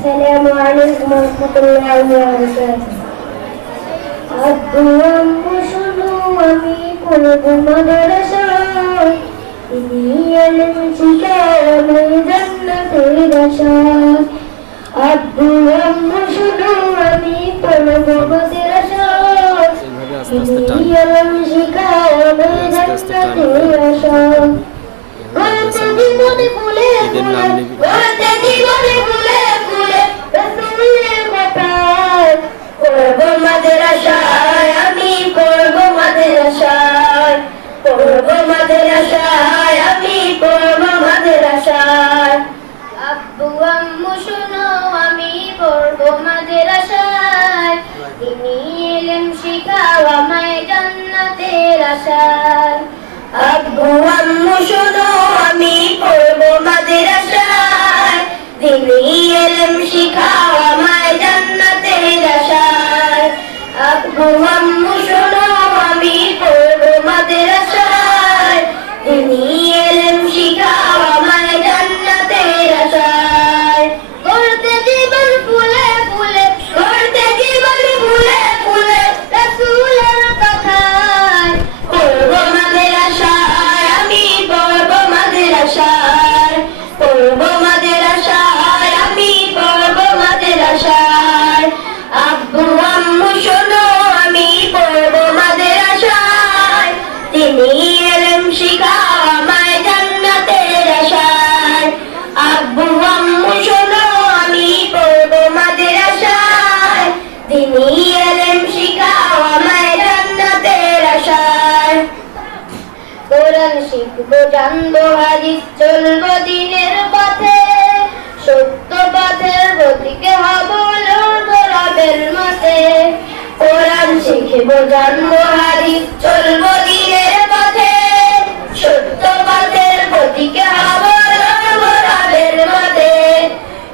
আসসালামু আলাইকুম ওয়া রাহমাতুল্লাহি ওয়া বারাকাতুহু। আব্বু আম্মু শোনো আমি পড়ব মাদ্রাসায়, তিনি এলেম শিখায় আমায় জান্নাতের আশায়। আব্বু আম্মু শোনো আমি পড়ব মাদ্রাসায়, তিনি এলেম শিখায় আমায় জান্নাতের আশায়। গড়তে জীবনে ফুলে ফুলে, গড়তে জীবনে ফুলে ফুলে রাসূলের কথায়। পড়ব মাদ্রাসায় আমি পড়ব মাদ্রাসায়, পড়ব মাদ্রাসায় আমি পড়ব মাদ্রাসায়। আব্বু আম্মু শোনো আমি পড়ব মাদ্রাসায়, তিনি ইলম শিখাও আমায় জান্নাতের আশায়। আব্বু আম্মু শোনো আমি পড়ব মাদ্রাসায়, তিনি ইলম শিখাও আমায় জান্নাতের আশায়। আব্বু আম্মু শোনো আমি পড়ব মাদ্রাসায়, তিনি ইলম শিখাও আমায় জান্নাতের আশায়। গড়তে জীবন ফুলে ফুলে, গড়তে জীবন ফুলে ফুলে রাসূলের কথায়। পড়ব মাদ্রাসায় আমি পড়ব মাদ্রাসায়, পড়ব মাদ্রাসায় আমি পড়ব মাদ্রাসায়। আব্বু আম্মু শোনো আমি পড়ব মাদ্রাসায়, তিনি ইলম শিখাও আমায় জান্নাতের আশায়। আব্বু আম্মু শোনো আমি পড়ব মাদ্রাসায়, তিনি ইলম শিখাও আমায় জান্নাতের আশায়। কোরআন শিখবো জানবো হাদিস চলবো দ্বীনের পথে, সত্য পথের পথিকে হব লড়বো রবের মাঝে। কোরআন শিখবো জানবো হাদিস চলবো দ্বীনের পথে, সত্য পথের পথিকে হব লড়বো রবের মাঝে।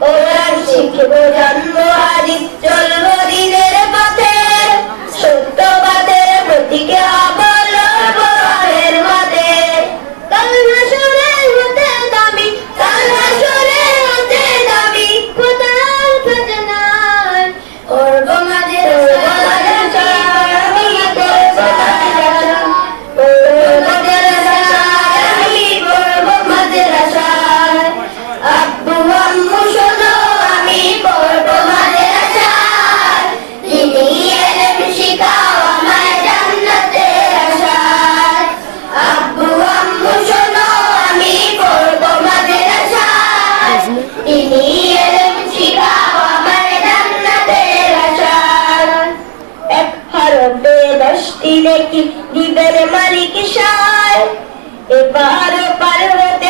কোরআন শিখবো জানবো হাদিস চলবো দ্বীনের পথে, সত্য পথের পথিকে হব লড়বো রবের মাঝে। কাল হাসরে হতে দামি, কাল হাসরে হতে দামি খোদার খাজনায়। পড়ব মাদ্রাসায় আমি পড়ব মাদ্রাসায়, পড়ব মাদ্রাসায় আমি পড়ব মাদ্রাসায়। আব্বু আম্মু শোনো আমি পড়ব মাদ্রাসায়, তিনি ইলম শিখাও আমায় জান্নাতের আশায়। আব্বু আম্মু শোনো আমি পড়ব মাদ্রাসায়, তিনি ইলম শিখাও আমায় জান্নাতের আশায়। এক হরফে 10টি নেকি দিবেন মালিক সায়, এপার ওপার হতে